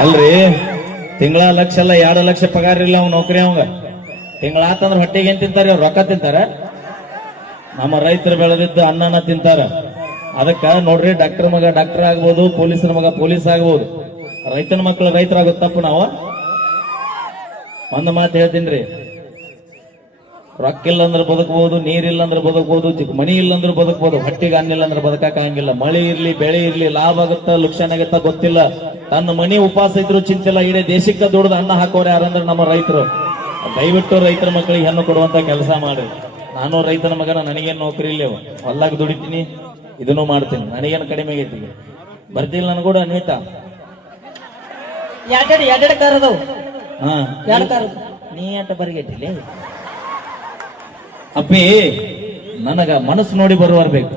ಅಲ್ರಿ ತಿಂಗಳ ಲಕ್ಷ ಅಲ್ಲ 2 ಲಕ್ಷ ಪಗಾರ ಇಲ್ಲ ಅವ್ ನೌಕರಿ ಅವಂಗ ತಿಂಗಳಾತಂದ್ರ ಹೊಟ್ಟೆಗೆ ಏನ್ ತಿಂತಾರ ರೊಕ್ಕ ತಿಂತಾರ ನಮ್ಮ ರೈತರು ಬೆಳೆದಿದ್ದು ಅನ್ನನ ತಿಂತಾರ ಅದಕ್ಕ ನೋಡ್ರಿ ಡಾಕ್ಟರ್ ಮಗ ಡಾಕ್ಟರ್ ಆಗ್ಬೋದು ಪೊಲೀಸರ ಮಗ ಪೊಲೀಸ್ ಆಗ್ಬೋದು ರೈತನ ಮಕ್ಕಳು ರೈತರಾಗೋದು ತಪ್ಪು ನಾವು ಒಂದು ಮಾತು ಹೇಳ್ತೀನ್ರಿ ರೊಕ್ಕ ಇಲ್ಲ ಅಂದ್ರೆ ಬದುಕಬಹುದು ನೀರಿಲ್ಲ ಅಂದ್ರೆ ಬದುಕಬಹುದು ಮನಿ ಇಲ್ಲ ಅಂದ್ರೆ ಬದುಕಬಹುದು ಹೊಟ್ಟಿಗೆ ಅನ್ನಿಲ್ಲ ಅಂದ್ರೆ ಬದುಕಕ್ ಆಗಂಗಿಲ್ಲ ಮಳೆ ಇರ್ಲಿ ಬೆಳೆ ಇರ್ಲಿ ಲಾಭ ಆಗುತ್ತಾ ಲುಕ್ಷಾನ್ ಆಗತ್ತಾ ಗೊತ್ತಿಲ್ಲ ತನ್ನ ಮನಿ ಉಪವಾಸ ಇದ್ರು ಚಿಂತಿಲ್ಲ ಇಡೀ ದೇಶಕ್ಕೆ ದುಡ್ದು ಅನ್ನ ಹಾಕೋರು ಯಾರಂದ್ರೆ ನಮ್ಮ ರೈತರು ದಯವಿಟ್ಟು ರೈತರ ಮಕ್ಕಳಿಗೆ ಹೆಣ್ಣು ಕೊಡುವಂತ ಕೆಲಸ ಮಾಡಿ ನಾನು ರೈತನ ಮಗನ ನನಗೇನು ನೌಕರಿ ಇಲ್ಲ ಹೊಲ್ಲಾಗ ದುಡಿತೀನಿ ಇದನ್ನು ಮಾಡ್ತೀನಿ ನನಗೇನು ಕಡಿಮೆ ಆಗೈತಿ ಬರ್ತಿಲ್ಲ ನನ್ ಕೂಡ ಅನ್ವಿತಾ ಎರಡೆರಡು ಕಾರ್ ಅದಾವ ಹಾ ಎರಡು ಕಾರ್ ನೀ ಆಟ ಬರ್ಗೈತಿಲಿ ಅಪ್ಪಿ ನನಗ ಮನಸ್ಸು ನೋಡಿ ಬರುವರ್ ಬೇಕು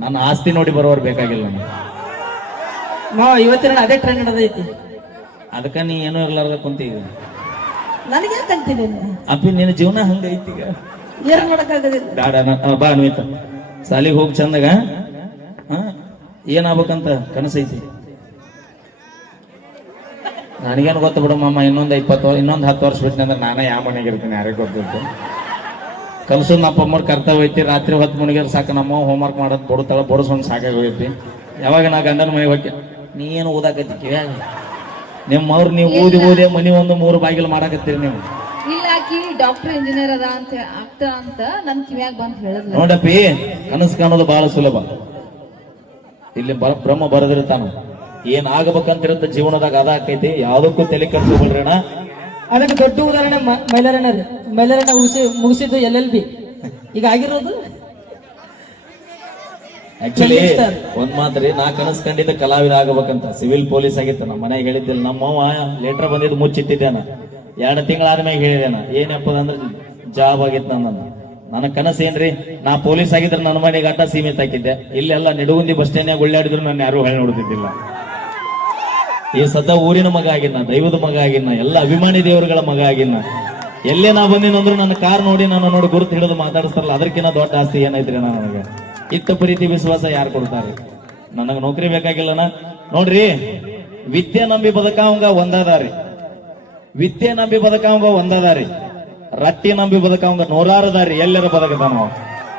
ನನ್ನ ಆಸ್ತಿ ನೋಡಿ ಬರುವರ್ ಬೇಕಾಗಿಲ್ಲ ನನಗೆ ಇವತ್ತಿನ ಅದೇ ಟ್ರೆಂಡ್ ನಡೆದೈತಿ ಅದಕ್ಕ ನೀ ಏನೂ ಇರ್ಲಾರ್ದ ಕುಂತೀಗ ನನಗೆ ಯಾಕೆ ಅಂತೀನಿ ಅಪ್ಪಿ ನಿನ್ನ ಜೀವನ ಹಂಗೈತಿ ಈಗ ಏನ್ ಮಾಡಕ್ಕಾಗದಿಲ್ಲ ಬೇಡ ಬಾ ಅನ್ವಿತ ಸಾಲಿಗೆ ಹೋಗಿ ಚಂದಾಗ ಏನಾಗ್ಬೇಕಂತ ಕನಸೈತಿ ನನಗೇನು ಗೊತ್ತ ಬಿಡು ಮಾಮ ಇನ್ನೊಂದು 10 ವರ್ಷ ಬಿಟ್ಟಂದ್ರೆ ನಾನೇ ಯಾವ ಮನೆಗೆ ಇರ್ತೀನಿ ಯಾರಿಗೆ ಗೊತ್ತಿತ್ತು ಕಲ್ಸೋದು ನಮ್ಮ ಅಮ್ಮವ್ರ ಕರ್ತವ್ಯ ಐತಿ ರಾತ್ರಿ 10 ಮಣಿಗೆ ಸಾಕು ನಮ್ಮ ಹೋಮ್ವರ್ಕ್ ಮಾಡೋದು ಬಡತಾಳ ಬಡಿಸ್ಕೊಂಡು ಸಾಕಾಗಿ ಹೋಗೈತಿ ಯಾವಾಗ ನಾ ಗಂಡನ ಮನೆ ಹೋಗಿ ನೀನು ಓದಾಕತ್ತಿ ಕಿವ್ಯಾಗ ನಿಮ್ಮವ್ರು ನೀವು ಓದಿ ಮನಿ ಒಂದು 3 ಬಾಗಿಲು ಮಾಡಾಕತ್ತೀರಿ ನೀವು ಇಲ್ಲ ಆಕಿ ಡಾಕ್ಟರ್ ಇಂಜಿನಿಯರ್ ಅದ ಅಂತ ಆಗ್ತಾ ಅಂತ ನನ್ ಕಿವ್ಯಾಗ ಬಂದ್ ಹೇಳಿದ್ಲ ನೋಡಪ್ಪಿ ಕನಸು ಕಾಣೋದು ಬಹಳ ಸುಲಭ ಇಲ್ಲಿ ಬ್ರಹ್ಮ ಬರೆದಿರ್ತಾನ ಏನ್ ಆಗಬೇಕಂತಿರತ್ತ ಜೀವನದಾಗ ಅದ ಆಕೈತಿ ಯಾವ್ದಕ್ಕೂ ತಲೆ ಕೆಡಿಸ್ಕೊಳ್ರಿ ಅಣ್ಣ ಅದಕ್ಕೆ ದೊಡ್ಡ ಉದಾಹರಣೆ ಮೈಲಾರಣ್ಣ ಮುಗಿಸಿದ್ದು LLB ಈಗ ಆಗಿರೋದು ಆಕ್ಚುಲಿ ಒಂದ್ ಮಾತ್ರಿ ನಾ ಕನಸು ಕಂಡಿದ್ದ ಕಲಾವಿದ ಆಗಬೇಕಂತ ಸಿವಿಲ್ ಪೊಲೀಸ್ ಆಗಿತ್ತು ನಮ್ಮ ಮನೆಗೆ ಹೇಳಿದ್ದಿಲ್ಲ ನಮ್ಮವ್ವ ಲೆಟರ್ ಬಂದಿದ್ದು ಮುಚ್ಚಿಟ್ಟಿದ್ದೇನ 2 ತಿಂಗಳಾದ್ಮೇಲೆ ಹೇಳಿದೇನ ಏನಪ್ಪ ಅಂದ್ರೆ ಜಾಬ್ ಆಗಿತ್ತು ನನ್ನ ಕನಸು ಏನ್ರಿ ನಾ ಪೊಲೀಸ್ ಆಗಿದ್ರೆ ನನ್ನ ಮನೆಗೆ ಅಡ್ಡ ಸೀಮಿತ ಹಾಕಿದ್ದೆ ಇಲ್ಲೆಲ್ಲ ನಿಡುಗುಂದಿ ಬಸ್ ಸ್ಟ್ಯಾಂಡ್ ಉಳ್ಳಾಡಿದ್ರು ನಾನು ಯಾರು ಹೇಳಿ ನೋಡುತ್ತಿದ್ದಿಲ್ಲ ಈ ಸದ್ದ ಊರಿನ ಮಗ ಆಗಿನ ದೈವದ ಮಗ ಆಗಿನ ಎಲ್ಲ ಅಭಿಮಾನಿ ದೇವರುಗಳ ಮಗ ಆಗಿನ ಎಲ್ಲೇ ನಾ ಬಂದಿನಂದ್ರು ನನ್ನ ಕಾರ್ ನೋಡಿ ನಾನು ನೋಡಿ ಗುರುತು ಹಿಡಿದು ಮಾತಾಡಿಸ್ತಾರಲ್ಲ ಅದಕ್ಕಿಂತ ದೊಡ್ಡ ಆಸ್ತಿ ಏನೈತ್ರಿ ನನಗೆ ಇತ್ತ ಪ್ರೀತಿ ವಿಶ್ವಾಸ ಯಾರು ಕೊಡ್ತಾರೆ ನನಗೆ ನೌಕರಿ ಬೇಕಾಗಿಲ್ಲನ ನೋಡ್ರಿ ವಿದ್ಯೆ ನಂಬಿ ಬದುಕಾವಂಗ ಒಂದಾದಾರಿ ವಿದ್ಯೆ ನಂಬಿ ಬದುಕಾವಂಗ ಒಂದಾದಾರಿ ರಟ್ಟಿ ನಂಬಿ ಬದುಕಾವಂಗ 100 ದಾರಿ ಎಲ್ಲರ ಬದುಕದ ನಾವು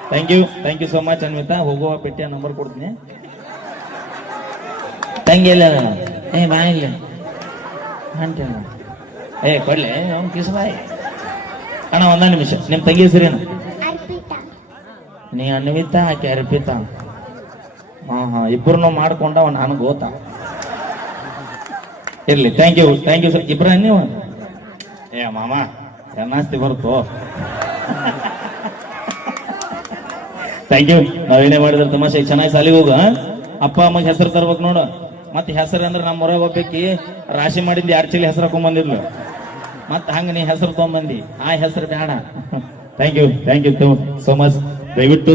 thank you so much Anvita ಹೋಗುವ ಪೆಟ್ಟಿಯ ನಂಬರ್ ಕೊಡ್ತೀನಿ ತಂಗಿ ಎಲ್ಲ ಬಾ ಇಲ್ಲ ಕೊಡ್ಲೆ ಅವ್ನು ಕಿಸ್ ಬಾಯ್ ಅಣ್ಣ 1 ನಿಮಿಷ ನಿಮ್ ತಂಗಿ ಹೆಸರೇನು ನೀ ಅನ್ವಿತಾ ಆಕೆ ಅರ್ಪಿತಾ ಹಾ ಇಬ್ಬರನ್ನು ಮಾಡ್ಕೊಂಡ ನಾನು ಗೋತಾ ಇರ್ಲಿ ಥ್ಯಾಂಕ್ ಯು ಸರ್ ಇಬ್ರ ನೀವು ಮಾಮ ಚೆನ್ನಾಸ್ತಿ ಬರ್ತು ಥ್ಯಾಂಕ್ ಯು ನಾವೇನೇ ಮಾಡಿದ್ರೆ ತಮಾಷೆ ಚೆನ್ನಾಗಿ ಸಾಲಿಗೆ ಹೋಗ ಅಪ್ಪ ಅಮ್ಮಗೆ ಹೆಸರು ತರ್ಬೇಕು ನೋಡು ಮತ್ತೆ ಹೆಸರು ಅಂದ್ರೆ ನಮ್ಮ ಹೊರಗೆ ಹೋಗ್ಬೇಕಿ ರಾಶಿ ಮಾಡಿಂದ 2 ಚೀಲ ಹೆಸರು ಹಾಕೊಂಡ್ಬಂದಿರ್ಲು ಮತ್ತೆ ಹಂಗ ನೀ ಹೆಸರು ತಗೊಂಡ್ಬಂದಿ ಆ ಹೆಸರು ಬೇಡ ಥ್ಯಾಂಕ್ ಯು ಸೋ ಮಚ್ ದಯವಿಟ್ಟು